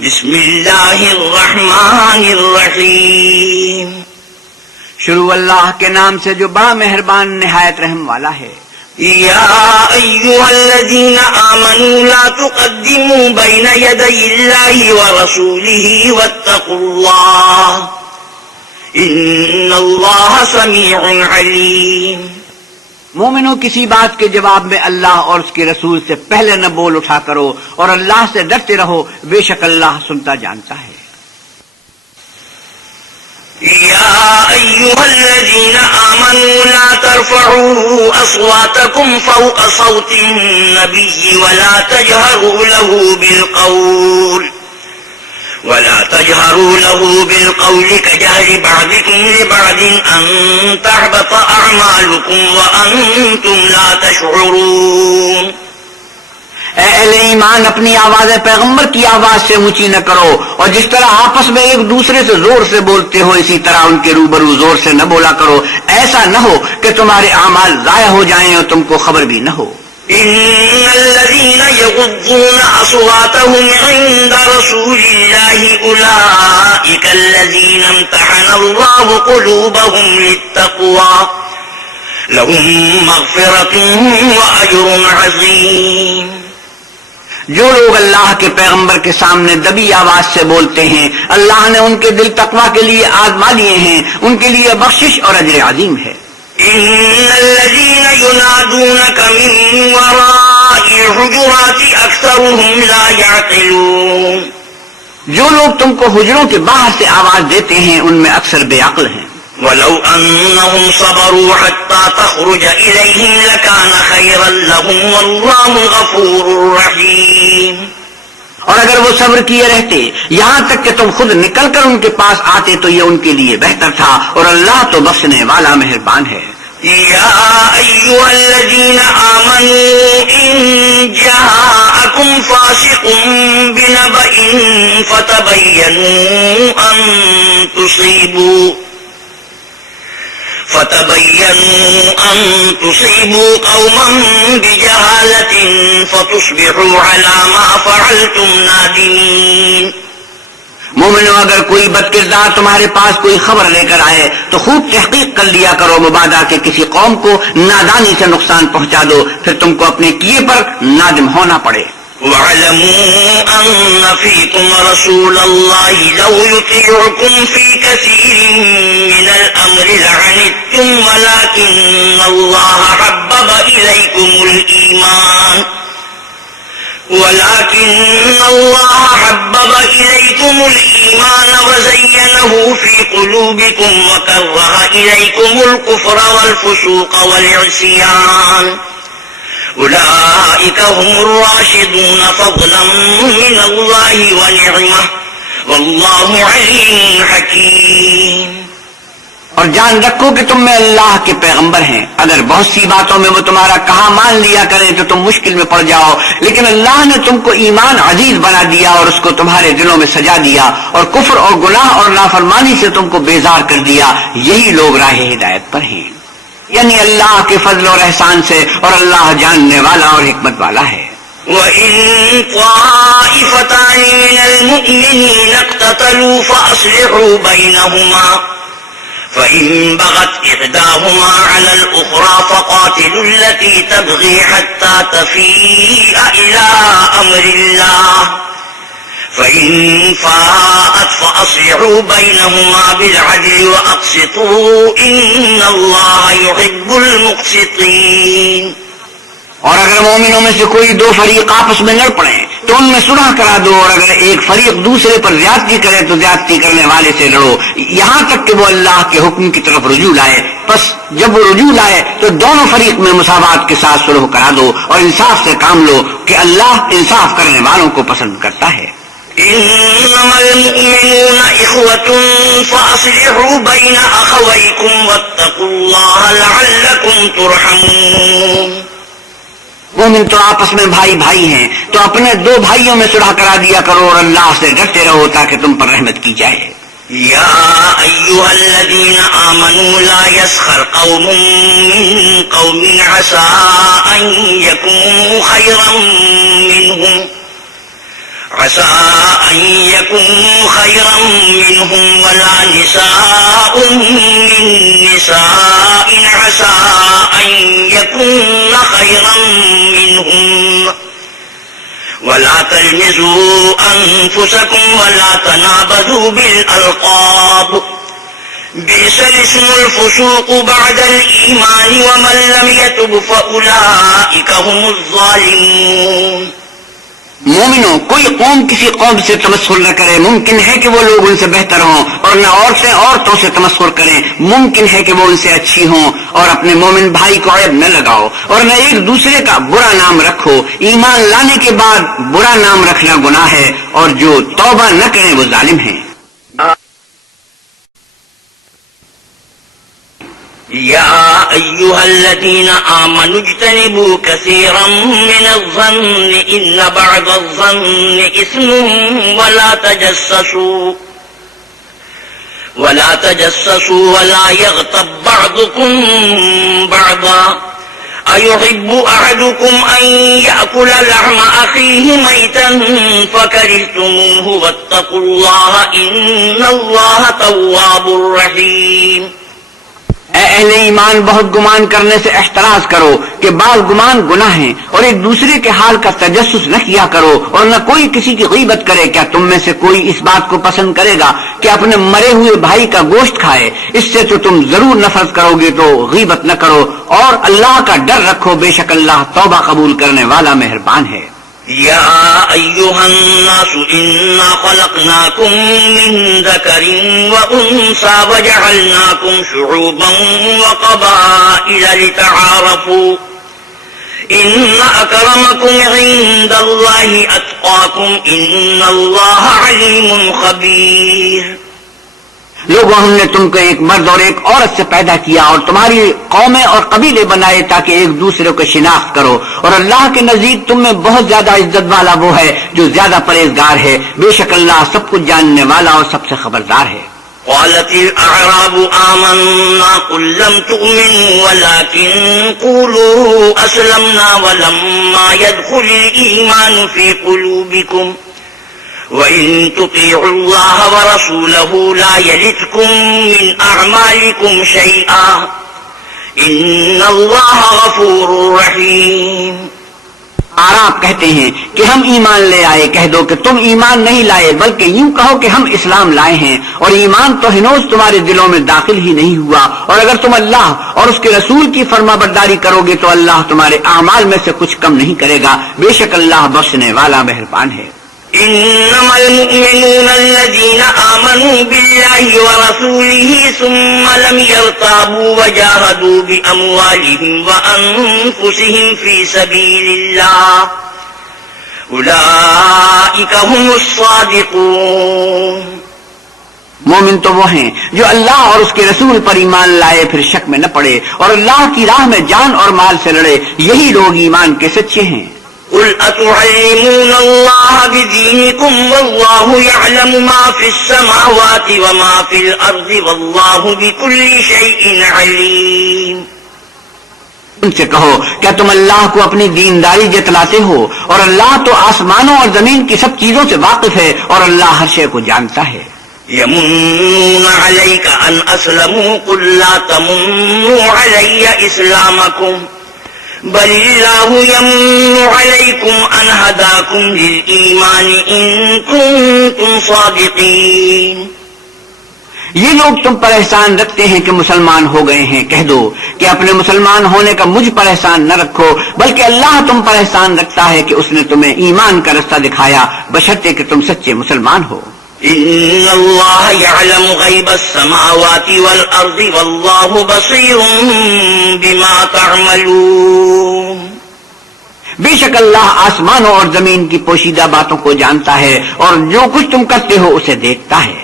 بسم اللہ الرحمن الرحیم. شروع اللہ کے نام سے جو بڑا مہربان نہایت رحم والا ہے. یا ایھا الذین آمنوا لا تقدموا بین یدی اللہ ورسولہ واتقوا اللہ ان اللہ سمیع علیم. مومنوں کسی بات کے جواب میں اللہ اور اس کے رسول سے پہلے نہ بول اٹھا کرو اور اللہ سے ڈرتے رہو، بے شک اللہ سنتا جانتا ہے. یا ایھا الذین آمنوا لا ترفعوا اصواتکم فوق صوت النبی ولا تجهروا له بالقول كجهر بعضكم لبعض أن تحبط أعمالكم وأنتم لا تشعرون. اے اہل ایمان، اپنی آواز پیغمبر کی آواز سے اونچی نہ کرو، اور جس طرح آپس میں ایک دوسرے سے زور سے بولتے ہو اسی طرح ان کے روبرو زور سے نہ بولا کرو، ایسا نہ ہو کہ تمہارے اعمال ضائع ہو جائیں اور تم کو خبر بھی نہ ہو. ان الذين يغضون اصواتهم عند رسول الله اولئك الذين امتحن الله قلوبهم للتقوى لهم مغفرة واجر عظيم. جو لوگ اللہ کے پیغمبر کے سامنے دبی آواز سے بولتے ہیں، اللہ نے ان کے دل تقوی کے لیے آزما لیے ہیں، ان کے لیے بخشش اور اجر عظیم ہے. ان الذين ينادونك من وراء الحجرات اكثرهم لا يعقلون. جو لوگ تم کو حجروں کے باہر سے آواز دیتے ہیں ان میں اکثر بے عقل ہیں. ولو انهم صبروا حتى تخرج اليهم لكان خيرا لهم والله غفور رحيم. اور اگر وہ صبر کیے رہتے یہاں تک کہ تم خود نکل کر ان کے پاس آتے تو یہ ان کے لیے بہتر تھا، اور اللہ تو بخشنے والا مہربان ہے. یا ایھا الذین آمنوا ان جاءکم فاسق بنبأ فتبینوا ان تصیبوا قوما بجہالة فتصبحوا على ما فعلتم نادمین. مومنو، اگر کوئی بد کردار تمہارے پاس کوئی خبر لے کر آئے تو خوب تحقیق کر لیا کرو، مبادا کہ کسی قوم کو نادانی سے نقصان پہنچا دو، پھر تم کو اپنے کیے پر نادم ہونا پڑے. وَاعْلَمُوا أَنَّ فِيكُمْ رَسُولَ اللَّهِ لَوْ يُطِيعُكُمْ فِي كَثِيرٍ مِّنَ الْأَمْرِ لَعَنِتُّمْ وَلَكِنَّ اللَّهَ حَبَّبَ إِلَيْكُمُ الْإِيمَانَ وَزَيَّنَهُ فِي قُلُوبِكُمْ وَكَرَّهَ إِلَيْكُمُ الْكُفْرَ وَالْفُسُوقَ وَالْعِصْيَانَ أولئك هم الراشدون فضلا من الله ونعمة والله عليم حكيم. اور جان رکھو کہ تم میں اللہ کے پیغمبر ہیں، اگر بہت سی باتوں میں وہ تمہارا کہا مان لیا کریں تو تم مشکل میں پڑ جاؤ، لیکن اللہ نے تم کو ایمان عزیز بنا دیا اور اس کو تمہارے دلوں میں سجا دیا، اور کفر اور گناہ اور نافرمانی سے تم کو بیزار کر دیا. یہی لوگ راہ ہدایت پر ہیں، یعنی اللہ کے فضل اور احسان سے، اور اللہ جاننے والا اور حکمت والا ہے. وَإِن طَائِفَتَانِ مِنَ الْمُؤْمِنِينَ اقْتَتَلُوا فَأَصْلِحُوا بَيْنَهُمَا فَإِن بَغَتْ إِحْدَاهُمَا عَلَى الْأُخْرَى فَقَاتِلُوا الَّتِي تَبْغِي حَتَّى تَفِيءَ إِلَى أَمْرِ اللَّهِ فَإِن فَاءَتْ فَأَصْلِحُوا بَيْنَهُمَا بِالْعَدْلِ وَأَقْسِطُوا إِنَّ اللَّهَ يُحِبُّ الْمُقْسِطِينَ. اور اگر مومنوں میں سے کوئی دو فریق آپس میں لڑ پڑیں تو ان میں صلح کرا دو، اور اگر ایک فریق دوسرے پر زیادتی کرے تو زیادتی کرنے والے سے لڑو، یہاں تک کہ وہ اللہ کے حکم کی طرف رجوع لائے. پس جب وہ رجوع لائے تو دونوں فریق میں مساوات کے ساتھ صلح کرا دو اور انصاف سے کام لو کہ اللہ انصاف کرنے والوں کو پسند کرتا ہے. انما المؤمنون اخوة فاصلحوا بين اخويكم واتقوا الله لعلكم ترحمون. مومن تو آپس میں بھائی بھائی ہیں، تو اپنے دو بھائیوں میں صلح کرا دیا کرو اور اللہ سے ڈرتے رہو تاکہ تم پر رحمت کی جائے. یا ایھا الذین آمنوا لا یسخر قوم من قوم عسى ان یکونوا خیرا منهم عسى أن يكونوا خيرا منهم ولا نساء من نساء عسى أن يكون خيرا منهم ولا تلمزوا أنفسكم ولا تنابذوا بالألقاب بئس الاسم الفسوق بعد الإيمان ومن لم يتب فأولئك هم الظالمون. مومنوں، کوئی قوم کسی قوم سے تمسخر نہ کرے. ممکن ہے کہ وہ لوگ ان سے بہتر ہوں، اور نہ عورتیں عورتوں سے تمسخر کریں. ممکن ہے کہ وہ ان سے اچھی ہوں. اور اپنے مومن بھائی کو عیب نہ لگاؤ، اور نہ ایک دوسرے کا برا نام رکھو. ایمان لانے کے بعد برا نام رکھنا گناہ ہے، اور جو توبہ نہ کریں وہ ظالم ہیں. يا أيها الذين آمنوا اجتنبوا كثيرا من الظن إن بعض الظن إثم ولا تجسسوا ولا يغتب بعضكم بعضا أيحب أحدكم أن يأكل لحم أخيه ميتا فكرهتموه واتقوا الله إن الله تواب رحيم. اے اہل ایمان، بہت گمان کرنے سے احتراز کرو کہ بعض گمان گناہ ہیں، اور ایک دوسرے کے حال کا تجسس نہ کیا کرو، اور نہ کوئی کسی کی غیبت کرے. کیا تم میں سے کوئی اس بات کو پسند کرے گا کہ اپنے مرے ہوئے بھائی کا گوشت کھائے؟ اس سے تو تم ضرور نفرت کرو گے، تو غیبت نہ کرو، اور اللہ کا ڈر رکھو. بے شک اللہ توبہ قبول کرنے والا مہربان ہے. يا أيها الناس إنا خلقناكم من ذكر وأنثى وجعلناكم شعوبا وقبائل لتعارفوا إن أكرمكم عند الله أتقاكم إن الله عليم خبير. لوگوں، ہم نے تم کو ایک مرد اور ایک عورت سے پیدا کیا اور تمہاری قومیں اور قبیلے بنائے تاکہ ایک دوسرے کو شناخت کرو، اور اللہ کے نزدیک تم میں بہت زیادہ عزت والا وہ ہے جو زیادہ پرہیزگار ہے. بے شک اللہ سب کچھ جاننے والا اور سب سے خبردار ہے. قالت الأعراب آمنا قل لم تؤمنوا ولكن قولوا أسلمنا ولما يدخل الإيمان في قلوبكم وَإِن تُطِيعُوا اللَّهَ وَرَسُولَهُ لَا يَلِتْكُم مِّنْ أَعْمَالِكُمْ شَيْئًا إِنَّ اللَّهَ غَفُورٌ رَّحِيمٌ. اعراب کہتے ہیں کہ ہم ایمان لے آئے. کہہ دو کہ تم ایمان نہیں لائے، بلکہ یوں کہو کہ ہم اسلام لائے ہیں، اور ایمان تو ہنوز تمہارے دلوں میں داخل ہی نہیں ہوا. اور اگر تم اللہ اور اس کے رسول کی فرما برداری کرو گے تو اللہ تمہارے اعمال میں سے کچھ کم نہیں کرے گا. بے شک اللہ بخشنے والا مہربان ہے. إنما المؤمنون الذين آمنوا بالله ورسوله ثم لم يرتابوا وجاهدوا بأموالهم وأنفسهم في سبيل الله أولئك هم الصادقون. مومن تو وہ ہیں جو اللہ اور اس کے رسول پر ایمان لائے پھر شک میں نہ پڑے اور اللہ کی راہ میں جان اور مال سے لڑے. یہی لوگ ایمان کے سچے ہیں. قل أتعلمون الله بدينكم والله يعلم ما في السماوات وما في الأرض والله بكل شيء عليم. ان سے کہو کیا تم اللہ کو اپنی دینداری جتلاتے ہو، اور اللہ تو آسمانوں اور زمین کی سب چیزوں سے واقف ہے، اور اللہ ہر شے کو جانتا ہے. يمنون عليك أن أسلموا قل لا تمنوا علي إسلامكم بل الله يمن عليكم أن هداكم للإيمان إن كنتم صادقين. یہ لوگ تم پر احسان رکھتے ہیں کہ مسلمان ہو گئے ہیں. کہہ دو کہ اپنے مسلمان ہونے کا مجھ پر احسان نہ رکھو، بلکہ اللہ تم پر احسان رکھتا ہے کہ اس نے تمہیں ایمان کا رستہ دکھایا، بشرطے کہ تم سچے مسلمان ہو. إن الله يعلم غيب السماوات والأرض والله بصير بما تعملون. بے شک اللہ آسمانوں اور زمین کی پوشیدہ باتوں کو جانتا ہے اور جو کچھ تم کرتے ہو اسے دیکھتا ہے.